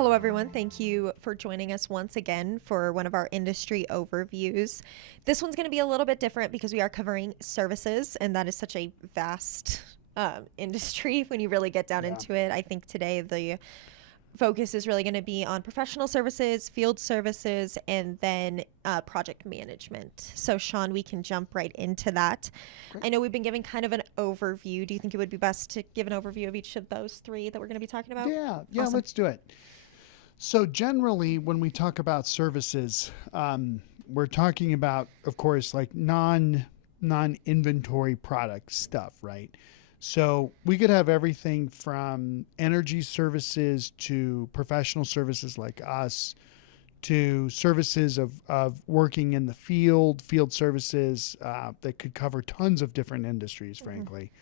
Hello, everyone. Thank you for joining us once again for one of our industry overviews. This one's going to be a little bit different because we are covering services, and that is such a vast industry when you really get down into it. I think today the focus is really going to be on professional services, field services, and then project management. So, Shawn, we can jump right into that. Great. I know we've been giving kind of an overview. Do you think it would be best to give an overview of each of those three that we're going to be talking about? Yeah, Awesome. Let's do it. So generally, when we talk about services, we're talking about, of course, like non-inventory product stuff, right? So we could have everything from energy services to professional services like us, to services of working in the field services that could cover tons of different industries, frankly.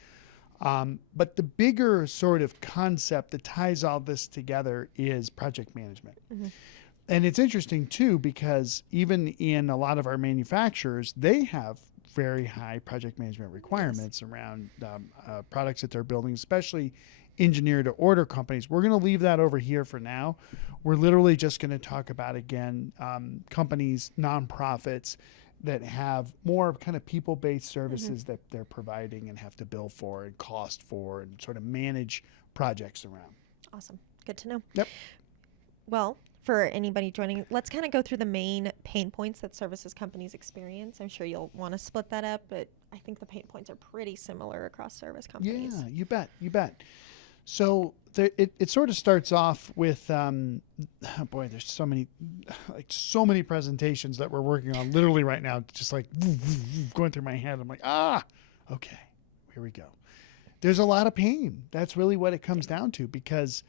But the bigger sort of concept that ties all this together is project management. And it's interesting too, because even in a lot of our manufacturers, they have very high project management requirements around products that they're building, especially engineer to order companies. We're going to leave that over here for now. We're literally just going to talk about, again, companies, nonprofits that have more kind of people-based services that they're providing and have to bill for and cost for and sort of manage projects around. Awesome. Good to know. Yep. Well, for anybody joining, let's kind of go through the main pain points that services companies experience. I'm sure you'll want to split that up, but I think the pain points are pretty similar across service companies. Yeah, you bet. So it sort of starts off with, there's so many presentations that we're working on literally right now, just like going through my head. I'm like, okay, here we go. There's a lot of pain. That's really what it comes down to, because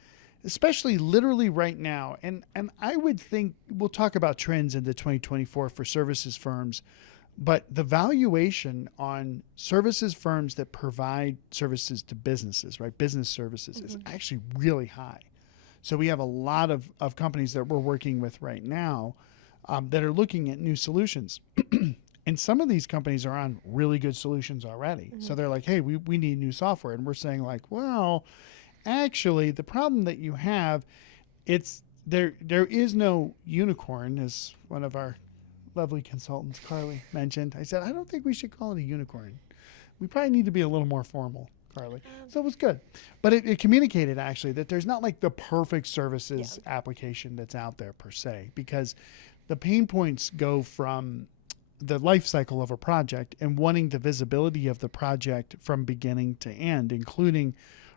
especially literally right now, and I would think we'll talk about trends into 2024 for services firms, but the valuation on services firms that provide services to businesses, right, business services, is actually really high. So we have a lot of companies that we're working with right now that are looking at new solutions. And some of these companies are on really good solutions already. So they're like, hey, we need new software. And we're saying like, well, actually, the problem that you have, it's there is no unicorn, as one of our lovely consultants, Carly, mentioned. I said, I don't think we should call it a unicorn. We probably need to be a little more formal, Carly. So it was good. But it communicated, actually, that there's not like the perfect services application that's out there per se, because the pain points go from the life cycle of a project and wanting the visibility of the project from beginning to end, including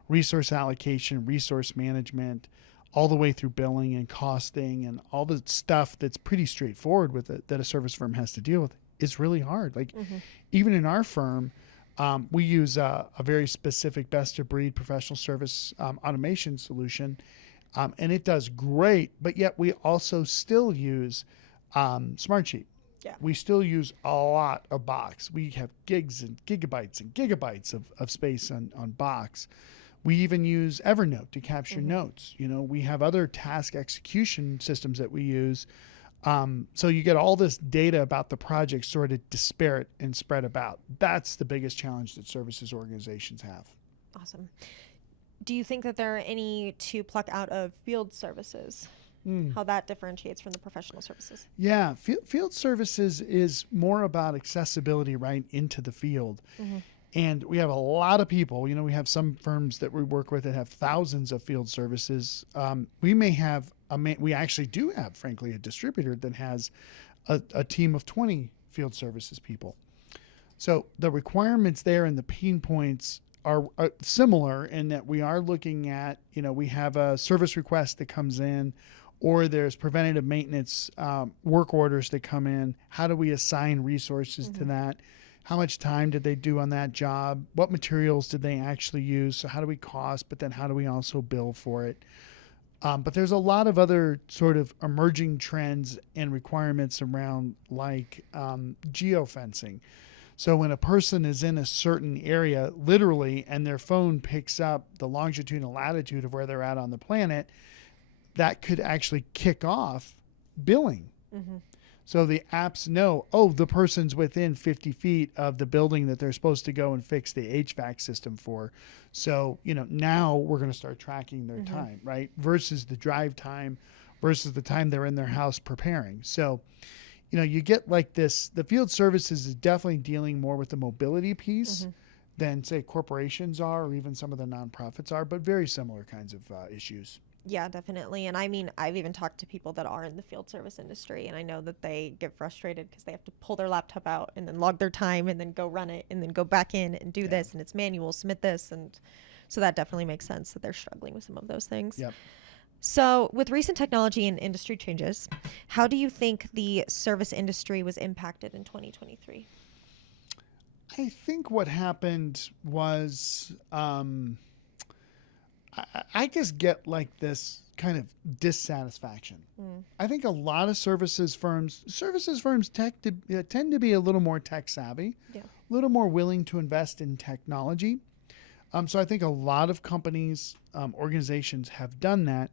resource allocation, resource management, all the way through billing and costing and all the stuff that's pretty straightforward with it that a service firm has to deal with. It's really hard. Like even in our firm, we use a very specific best of breed professional service automation solution. And it does great, but yet we also still use Smartsheet. Yeah. We still use a lot of Box. We have gigs and gigabytes of space on Box. We even use Evernote to capture notes. You know, we have other task execution systems that we use. So you get all this data about the project sort of disparate and spread about. That's the biggest challenge that services organizations have. Awesome. Do you think that there are any to pluck out of field services? How that differentiates from the professional services? Yeah, field services is more about accessibility right into the field. And we have a lot of people, you know, we have some firms that we work with that have thousands of field services. We may have, we actually do have, frankly, a distributor that has a team of 20 field services people. So the requirements there and the pain points are similar in that we are looking at, you know, we have a service request that comes in, or there's preventative maintenance work orders that come in. How do we assign resources to that? How much time did they do on that job? What materials did they actually use? So how do we cost, but then how do we also bill for it? But there's a lot of other sort of emerging trends and requirements around like geofencing. So when a person is in a certain area, literally, and their phone picks up the longitude and latitude of where they're at on the planet, that could actually kick off billing. So the apps know, oh, the person's within 50 feet of the building that they're supposed to go and fix the HVAC system for. So, now we're going to start tracking their time, right? Versus the drive time versus the time they're in their house preparing. So, you get like this. The field services is definitely dealing more with the mobility piece than, say, corporations are or even some of the nonprofits are, but very similar kinds of issues. Yeah, definitely. And I mean, I've even talked to people that are in the field service industry, and I know that they get frustrated because they have to pull their laptop out and then log their time and then go run it and then go back in and do this, and it's manual, submit this. And so that definitely makes sense that they're struggling with some of those things. Yep. So with recent technology and industry changes, how do you think the service industry was impacted in 2023? I think what happened was, I just get like this kind of dissatisfaction. I think a lot of services firms tend to be a little more tech savvy, a little more willing to invest in technology. So I think a lot of companies, organizations have done that.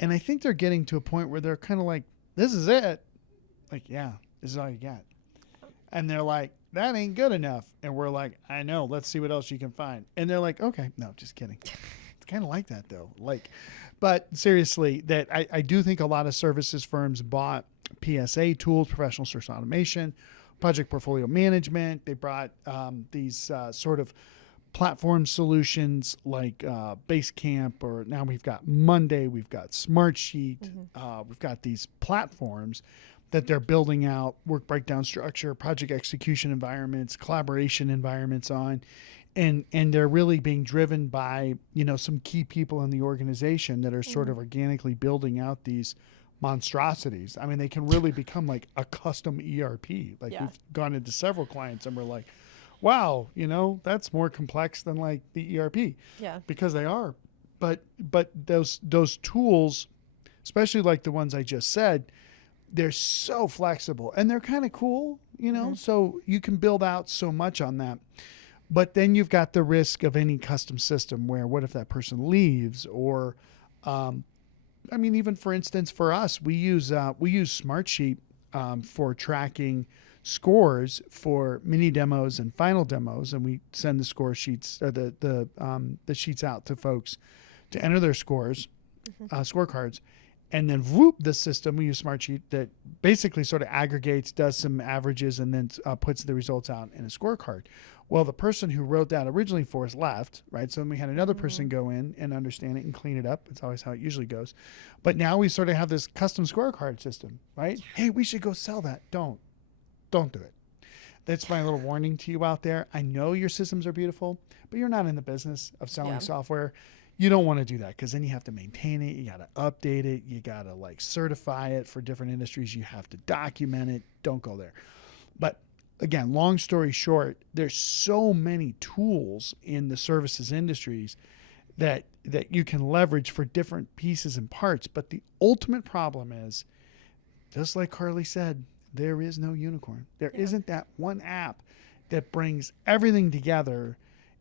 And I think they're getting to a point where they're kind of like, this is it. Like, yeah, this is all you got. And they're like, that ain't good enough. And we're like, I know, let's see what else you can find. And they're like, okay, no, just kidding. Kind of like that though. But seriously, that I do think a lot of services firms bought PSA tools, professional service automation, project portfolio management. They brought these sort of platform solutions like Basecamp, or now we've got Monday, we've got Smartsheet, we've got these platforms that they're building out work breakdown structure, project execution environments, collaboration environments on. And they're really being driven by, some key people in the organization that are sort of organically building out these monstrosities. I mean, they can really become like a custom ERP. Like we've gone into several clients and we're like, wow, that's more complex than like the ERP. Yeah. Because they are. But those tools, especially like the ones I just said, they're so flexible and they're kind of cool, so you can build out so much on that. But then you've got the risk of any custom system where what if that person leaves? Or, even for instance, for us, we use Smartsheet for tracking scores for mini demos and final demos, and we send the score sheets or the sheets out to folks to enter their scores, scorecards. And then the system, we use Smartsheet that basically sort of aggregates, does some averages, and then puts the results out in a scorecard. Well, the person who wrote that originally for us left, right? So then we had another person go in and understand it and clean it up. It's always how it usually goes. But now we sort of have this custom scorecard system, right? Hey, we should go sell that. Don't do it. That's my little warning to you out there. I know your systems are beautiful, but you're not in the business of selling software. You don't want to do that because then you have to maintain it. You got to update it. You got to certify it for different industries. You have to document it. Don't go there. But again, long story short, there's so many tools in the services industries that you can leverage for different pieces and parts. But the ultimate problem is, just like Carly said, there is no unicorn. There isn't that one app that brings everything together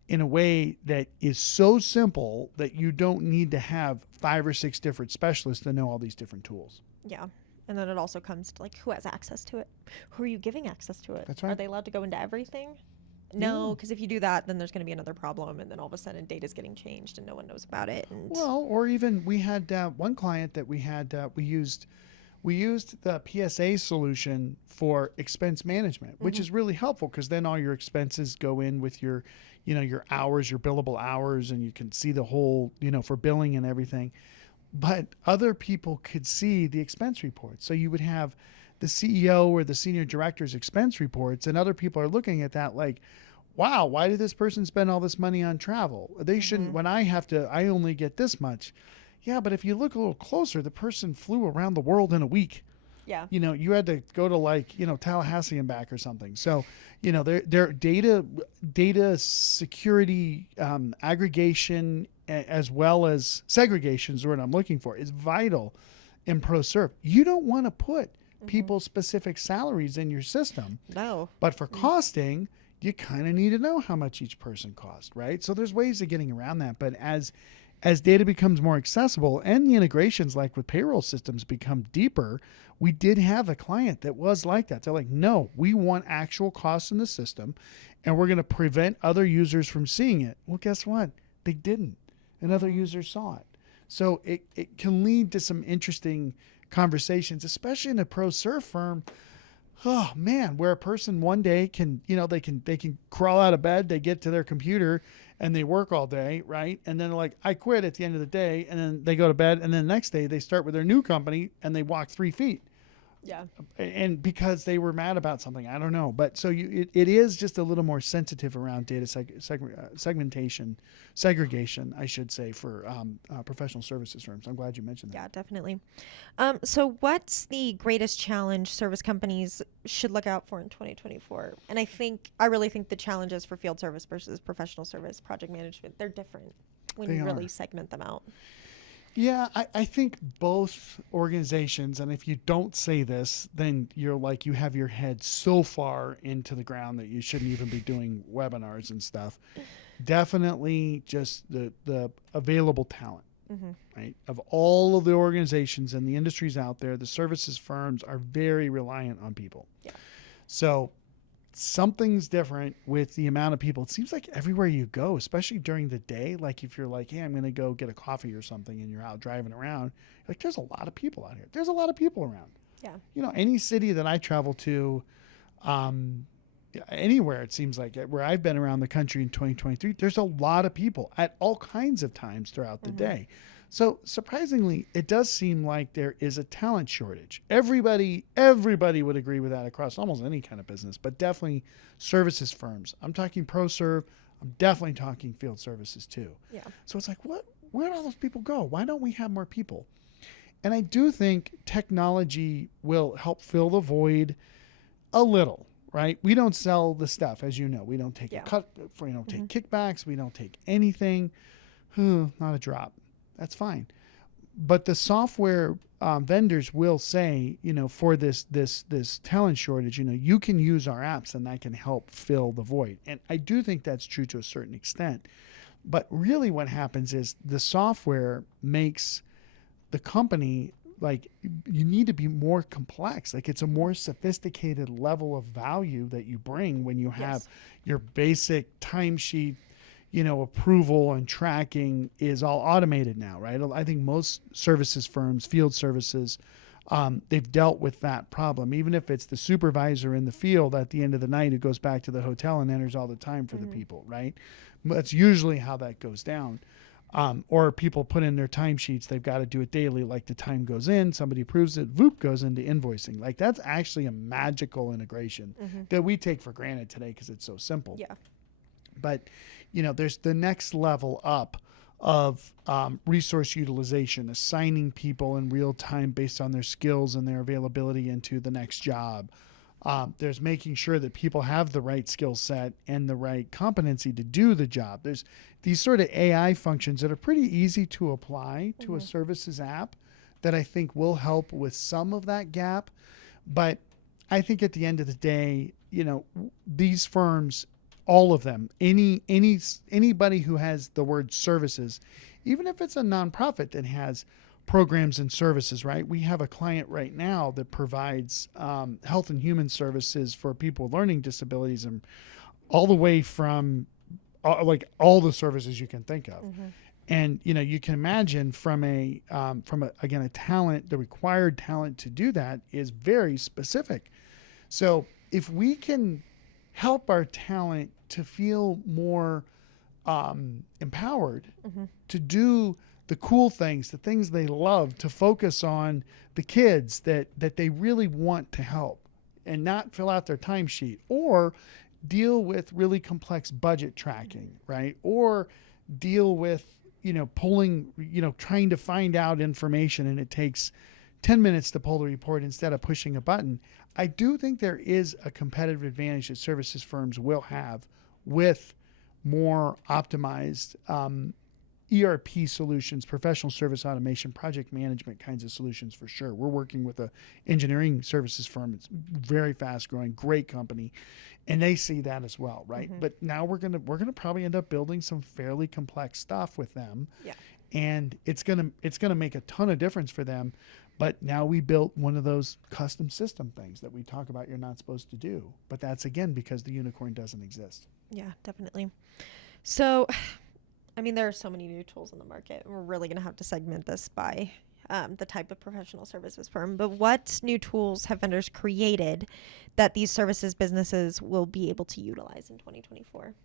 in a way that is so simple that you don't need to have 5 or 6 different specialists to know all these different tools. Yeah. And then it also comes to who has access to it? Who are you giving access to it? That's right. Are they allowed to go into everything? No, because if you do that, then there's going to be another problem. And then all of a sudden data's getting changed and no one knows about it. And well, or even we had one client that we had, we used the PSA solution for expense management, which is really helpful because then all your expenses go in with your hours, your billable hours, and you can see the whole, for billing and everything. But other people could see the expense reports. So you would have the CEO or the senior director's expense reports, and other people are looking at that like, wow, why did this person spend all this money on travel? They shouldn't, when I only get this much. Yeah, but if you look a little closer, the person flew around the world in a week. Yeah. You had to go to Tallahassee and back or something. So, their data security, aggregation, as well as segregation is what I'm looking for, is vital in ProServe. You don't want to put people's specific salaries in your system. No. But for costing, you kind of need to know how much each person cost, right? So there's ways of getting around that. But as as data becomes more accessible and the integrations like with payroll systems become deeper, we did have a client that was like that. They're like, no, we want actual costs in the system and we're going to prevent other users from seeing it. Well, guess what? They didn't. And other users saw it. So it can lead to some interesting conversations, especially in a pro serve firm. Oh man, where a person one day can, they can crawl out of bed, they get to their computer and they work all day, right? And then they're like, I quit at the end of the day, and then they go to bed, and then the next day they start with their new company and they walk 3 feet. Yeah. And because they were mad about something, I don't know. But so it is just a little more sensitive around data segmentation, segregation, I should say, for professional services firms. I'm glad you mentioned that. Yeah, definitely. So what's the greatest challenge service companies should look out for in 2024? And I really think the challenges for field service versus professional service, project management, they're different when you really segment them out. Yeah, I think both organizations, and if you don't say this, then you're like, you have your head so far into the ground that you shouldn't even be doing webinars and stuff. Definitely just the available talent, right? Of all of the organizations and the industries out there, the services firms are very reliant on people. Yeah. So something's different with the amount of people. It seems like everywhere you go, especially during the day, like if you're like, hey, I'm going to go get a coffee or something and you're out driving around, like there's a lot of people out here. There's a lot of people around. Yeah. Any city that I travel to, anywhere, it seems like where I've been around the country in 2023, there's a lot of people at all kinds of times throughout the day. So surprisingly, it does seem like there is a talent shortage. Everybody would agree with that across almost any kind of business, but definitely services firms. I'm talking pro serve. I'm definitely talking field services too. Yeah. So it's like, where do all those people go? Why don't we have more people? And I do think technology will help fill the void a little, right? We don't sell the stuff, as you know. We don't take a cut, we don't take kickbacks. We don't take anything. Not a drop. That's fine. But the software vendors will say, for this talent shortage, you can use our apps and that can help fill the void. And I do think that's true to a certain extent. But really what happens is the software makes the company, like, you need to be more complex. Like, it's a more sophisticated level of value that you bring when you have your basic timesheet, approval and tracking is all automated now, right? I think most services firms, field services, they've dealt with that problem. Even if it's the supervisor in the field at the end of the night who goes back to the hotel and enters all the time for the people, right? That's usually how that goes down. Or people put in their timesheets, they've got to do it daily. Like the time goes in, somebody approves it, Voop goes into invoicing. Like that's actually a magical integration that we take for granted today because it's so simple. Yeah. But, there's the next level up of resource utilization, assigning people in real time based on their skills and their availability into the next job. There's making sure that people have the right skill set and the right competency to do the job. There's these sort of AI functions that are pretty easy to apply to a services app that I think will help with some of that gap. But I think at the end of the day, these firms, all of them, anybody who has the word services, even if it's a nonprofit that has programs and services, right? We have a client right now that provides health and human services for people with learning disabilities, and all the way from like all the services you can think of. And you can imagine from a talent, the required talent to do that is very specific. So if we can help our talent to feel more empowered to do the cool things, the things they love, to focus on the kids that they really want to help and not fill out their timesheet or deal with really complex budget tracking, right? Or deal with, pulling, trying to find out information and it takes 10 minutes to pull the report instead of pushing a button. I do think there is a competitive advantage that services firms will have with more optimized ERP solutions, professional service automation, project management kinds of solutions for sure. We're working with a engineering services firm. It's very fast growing, great company, and they see that as well, right? But now we're gonna probably end up building some fairly complex stuff with them. Yeah. and it's gonna make a ton of difference for them. But now we built one of those custom system things that we talk about you're not supposed to do. But that's again because the unicorn doesn't exist. Yeah, definitely. So, I mean, there are so many new tools in the market. We're really going to have to segment this by the type of professional services firm. But what new tools have vendors created that these services businesses will be able to utilize in 2024?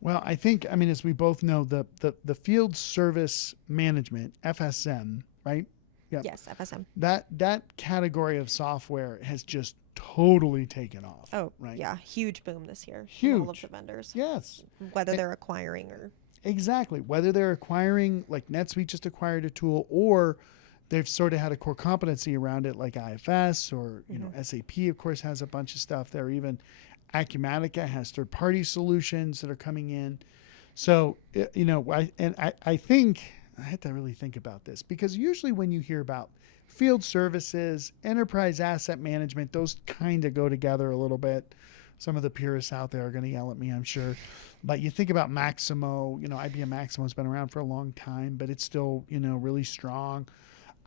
Well, I think, I mean, as we both know, the field service management, FSM, right? Yep. Yes, FSM. That category of software has just totally taken off. Oh, right? Yeah. Huge boom this year. Huge. All of the vendors. Yes. Whether they're acquiring or... Exactly. Whether they're acquiring, like NetSuite just acquired a tool, or they've sort of had a core competency around it, like IFS, or, you know, SAP, of course, has a bunch of stuff there. Even Acumatica has third-party solutions that are coming in. So, you know, I think... I had to really think about this, because usually when you hear about field services, enterprise asset management, those kind of go together a little bit. Some of the purists out there are going to yell at me, I'm sure. But you think about Maximo, you know, IBM Maximo has been around for a long time, but it's still, you know, really strong.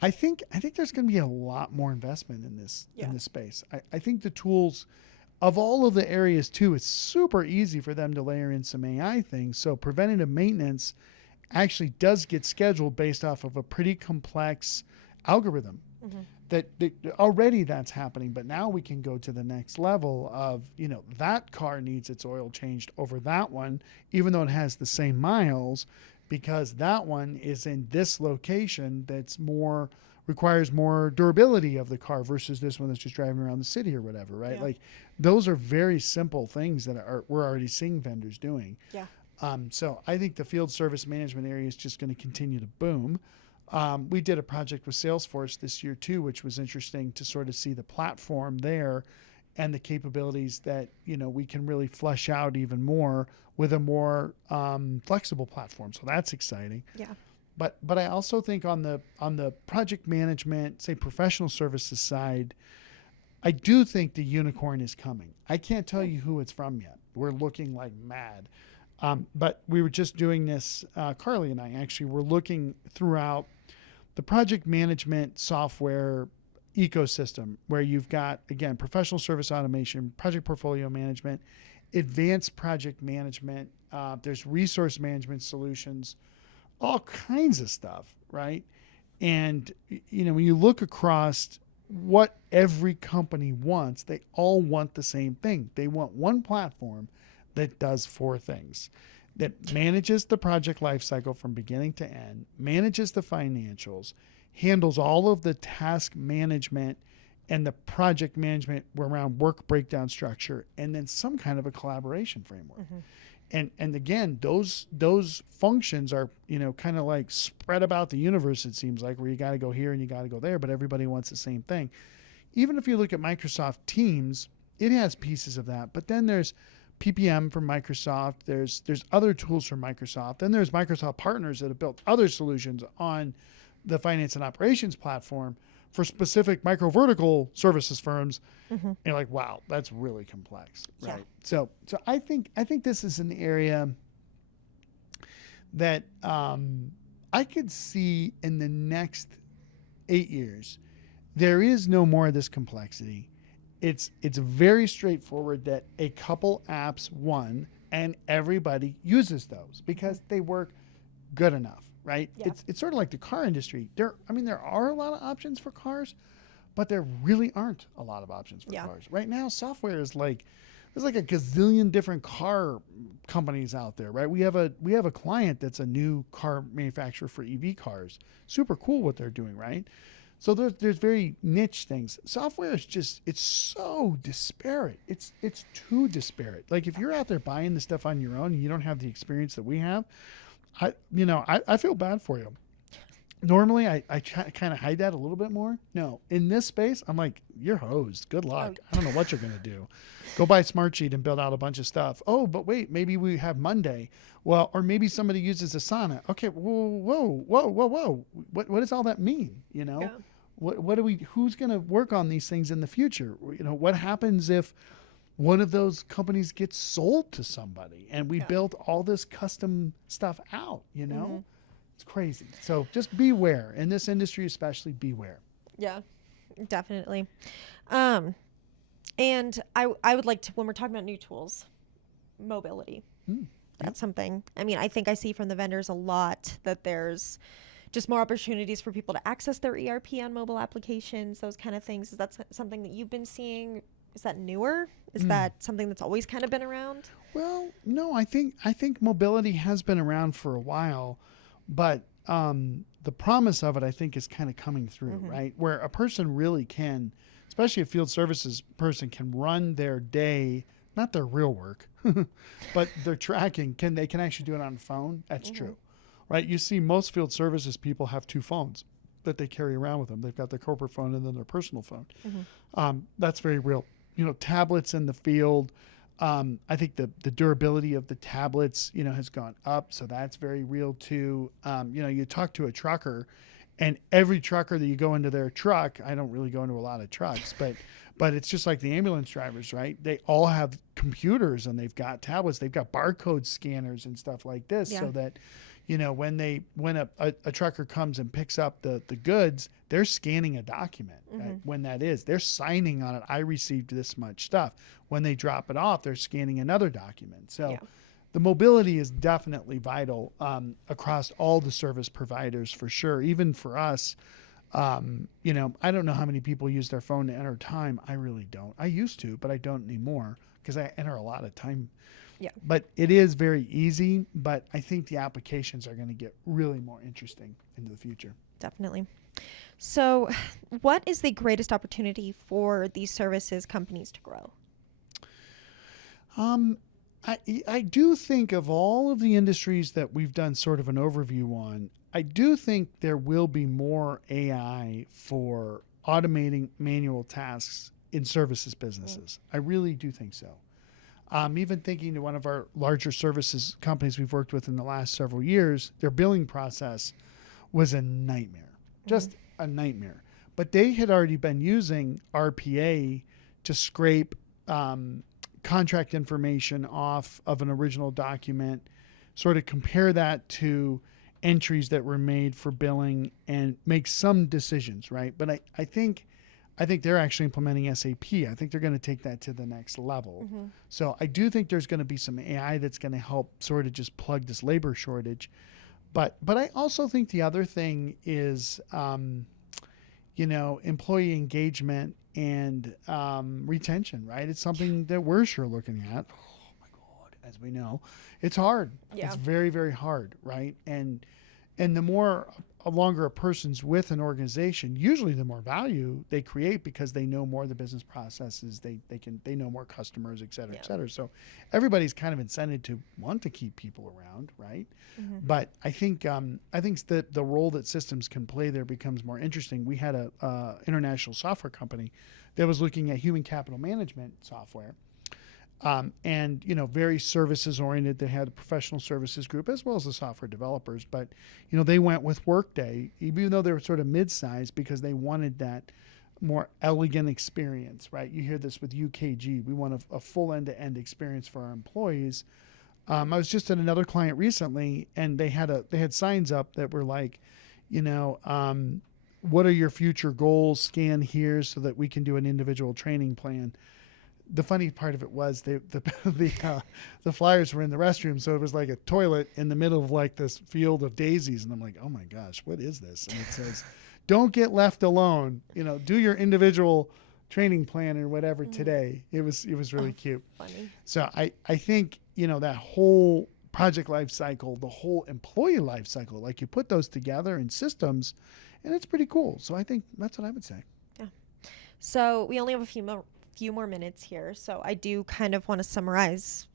I think there's going to be a lot more investment in this space. I think the tools of all of the areas too, it's super easy for them to layer in some AI things. So preventative maintenance actually does get scheduled based off of a pretty complex algorithm. That already that's happening, but now we can go to the next level of, you know, that car needs its oil changed over that one, even though it has the same miles, because that one is in this location that's requires more durability of the car versus this one that's just driving around the city or whatever, right? Yeah. Like those are very simple things that we're already seeing vendors doing. Yeah. So I think the field service management area is just going to continue to boom. We did a project with Salesforce this year too, which was interesting to sort of see the platform there and the capabilities that, you know, we can really flesh out even more with a more flexible platform. So that's exciting. Yeah. But I also think on the project management, say professional services side, I do think the unicorn is coming. I can't tell you who it's from yet. We're looking like mad. But we were just doing this, Carly and I actually were looking throughout the project management software ecosystem, where you've got, again, professional service automation, project portfolio management, advanced project management, there's resource management solutions, all kinds of stuff, right? And, you know, when you look across what every company wants, they all want the same thing. They want one platform that does four things: that manages the project lifecycle from beginning to end, manages the financials, handles all of the task management and the project management around work breakdown structure, and then some kind of a collaboration framework. And again, those functions are, you know, kind of like spread about the universe, it seems like, where you got to go here and you got to go there, but everybody wants the same thing. Even if you look at Microsoft Teams, it has pieces of that, but then there's PPM from Microsoft, there's other tools from Microsoft, then there's Microsoft partners that have built other solutions on the finance and operations platform for specific micro vertical services firms. And you're like, wow, that's really complex, right? Yeah. So I think this is an area that I could see in the next 8 years, there is no more of this complexity. It's very straightforward that a couple apps won and everybody uses those because they work good enough, right? Yeah. It's sort of like the car industry. There are a lot of options for cars, but there really aren't a lot of options for cars. Right now, software is like, there's like a gazillion different car companies out there, right? We have a client that's a new car manufacturer for EV cars. Super cool what they're doing, right? So there's very niche things. Software is just, it's so disparate. It's too disparate. Like if you're out there buying the stuff on your own and you don't have the experience that we have, I feel bad for you. Normally, I kind of hide that a little bit more. No, in this space, I'm like, you're hosed. Good luck. I don't know what you're going to do. Go buy Smartsheet and build out a bunch of stuff. Oh, but wait, maybe we have Monday. Well, or maybe somebody uses Asana. Okay, whoa. What does all that mean? You know, who's going to work on these things in the future? You know, what happens if one of those companies gets sold to somebody and we built all this custom stuff out, you know? It's crazy. So just beware. In this industry especially, beware. Yeah, definitely. Um, and I would like to, when we're talking about new tools, mobility. Mm, That's something, I mean, I think I see from the vendors a lot that there's just more opportunities for people to access their ERP on mobile applications, those kind of things. Is that something that you've been seeing? Is that newer? Is that something that's always kind of been around? Well, no, I think mobility has been around for a while, but the promise of it, I think, is kind of coming through, right? Where a person really can, especially a field services person, can run their day, not their real work, but their tracking. They can actually do it on a phone? That's true, right? You see most field services people have two phones that they carry around with them. They've got their corporate phone and then their personal phone. That's very real. Tablets in the field. I think the durability of the tablets, has gone up. So that's very real too. You talk to a trucker, and every trucker that you go into their truck, I don't really go into a lot of trucks, but it's just like the ambulance drivers, right? They all have computers and they've got tablets, they've got barcode scanners and stuff like this, so that when a trucker comes and picks up the goods, they're scanning a document, right? When that is, they're signing on it. I received this much stuff. When they drop it off, they're scanning another document. So the mobility is definitely vital across all the service providers for sure. Even for us, I don't know how many people use their phone to enter time. I really don't. I used to, but I don't anymore because I enter a lot of time. Yeah. But it is very easy, but I think the applications are going to get really more interesting into the future. Definitely. So what is the greatest opportunity for these services companies to grow? I do think of all of the industries that we've done sort of an overview on, I do think there will be more AI for automating manual tasks in services businesses. I really do think so. Even thinking to one of our larger services companies we've worked with in the last several years, their billing process was a nightmare, just a nightmare. But they had already been using RPA to scrape contract information off of an original document, sort of compare that to entries that were made for billing and make some decisions, right? But I think they're actually implementing SAP. I think they're going to take that to the next level. So I do think there's going to be some AI that's going to help sort of just plug this labor shortage. But I also think the other thing is, employee engagement and retention, right? It's something that we're sure looking at. Oh my God, as we know, it's hard. Yeah. It's very, very hard, right? And the longer a person's with an organization, usually the more value they create because they know more of the business processes. They know more customers, et cetera, et cetera. So everybody's kind of incented to want to keep people around, right? But I think the role that systems can play there becomes more interesting. We had a international software company that was looking at human capital management software. And very services oriented. They had a professional services group as well as the software developers, but they went with Workday, even though they were sort of mid-sized, because they wanted that more elegant experience, right? You hear this with UKG. We want a full end-to-end experience for our employees. I was just at another client recently, and they had signs up that were like, what are your future goals? Scan here so that we can do an individual training plan. The funny part of it was the flyers were in the restroom, so it was like a toilet in the middle of like this field of daisies, and I'm like, oh my gosh, what is this? And it says, "Don't get left alone. Do your individual training plan or whatever today." It was really cute. Funny. So I think that whole project life cycle, the whole employee life cycle, like you put those together in systems, and it's pretty cool. So I think that's what I would say. Yeah. So we only have a few more minutes here, so I do kind of want to summarize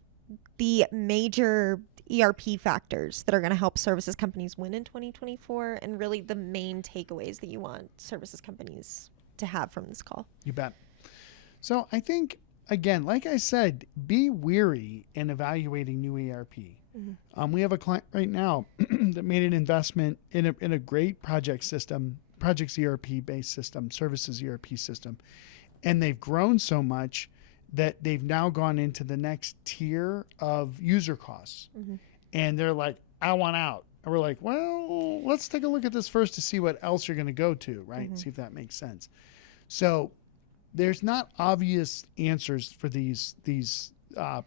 the major ERP factors that are going to help services companies win in 2024 and really the main takeaways that you want services companies to have from this call. You bet. So I think, again, like I said, be weary in evaluating new ERP. We have a client right now that made an investment in a great projects ERP based system, services ERP system. And they've grown so much that they've now gone into the next tier of user costs. And they're like, I want out. And we're like, well, let's take a look at this first to see what else you're going to go to, right? See if that makes sense. So there's not obvious answers for these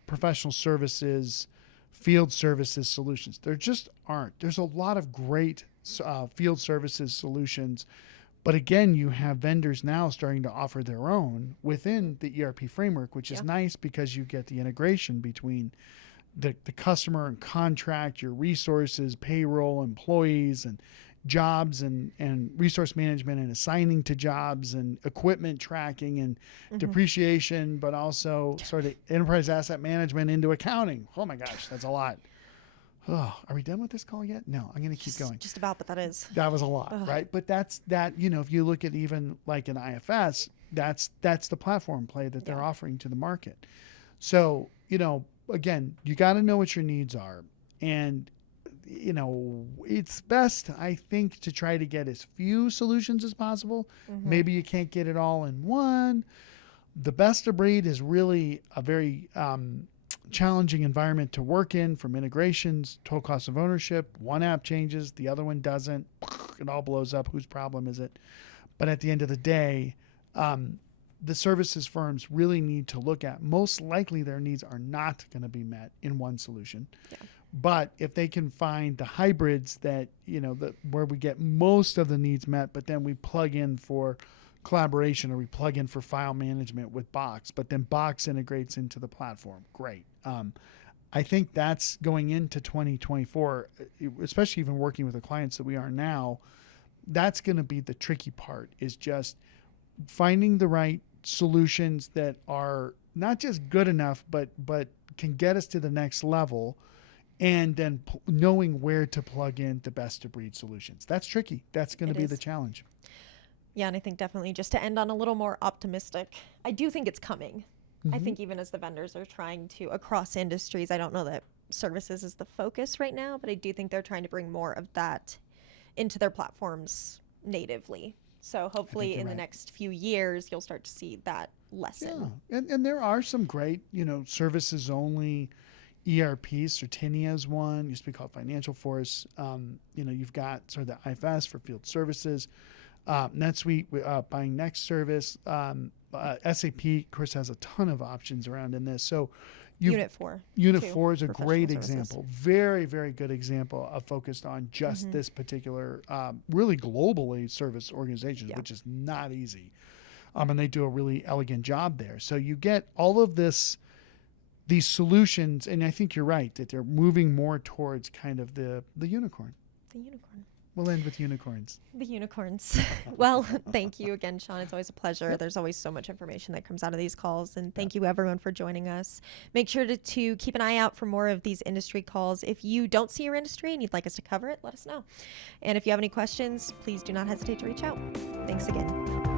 professional services, field services solutions. There just aren't. There's a lot of great field services solutions, but again, you have vendors now starting to offer their own within the ERP framework, which is nice because you get the integration between the customer and contract, your resources, payroll, employees, and jobs and resource management and assigning to jobs and equipment tracking and depreciation, but also sort of enterprise asset management into accounting. Oh my gosh, that's a lot. Oh, are we done with this call yet? No, I'm going to keep going. Just about, but that is. That was a lot, right? But that's that, if you look at even like an IFS, that's the platform play that they're offering to the market. So, again, you got to know what your needs are. And it's best, I think, to try to get as few solutions as possible. Maybe you can't get it all in one. The best of breed is really a very challenging environment to work in, from integrations, total cost of ownership. One app changes, the other one doesn't. It all blows up. Whose problem is it? But at the end of the day, the services firms really need to look at, most likely their needs are not going to be met in one solution. But if they can find the hybrids that, where we get most of the needs met, but then we plug in for collaboration or we plug in for file management with Box, but then Box integrates into the platform. Great. I think that's going into 2024, especially even working with the clients that we are now. That's going to be the tricky part, is just finding the right solutions that are not just good enough, but can get us to the next level. And then knowing where to plug in the best of breed solutions. That's tricky. That's going to be the challenge. Yeah, and I think definitely just to end on a little more optimistic, I do think it's coming. I think even as the vendors are trying to, across industries, I don't know that services is the focus right now, but I do think they're trying to bring more of that into their platforms natively. So hopefully in the next few years, you'll start to see that lessen. Yeah, and there are some great, services only ERPs. Certinia is one. Used to be called Financial Force. You've got sort of the IFS for field services. NetSuite buying Next Service. SAP, of course, has a ton of options around in this. So Unit 4. Unit 4 is a great example. Very, very good example of focused on just this particular, really globally service organizations, which is not easy. And they do a really elegant job there. So you get all of these solutions, and I think you're right that they're moving more towards kind of the unicorn. The unicorn. We'll end with unicorns. The unicorns. Well, thank you again, Shawn. It's always a pleasure. There's always so much information that comes out of these calls, and thank you everyone for joining us. Make sure to keep an eye out for more of these industry calls. If you don't see your industry and you'd like us to cover it, let us know. And if you have any questions, please do not hesitate to reach out. Thanks again.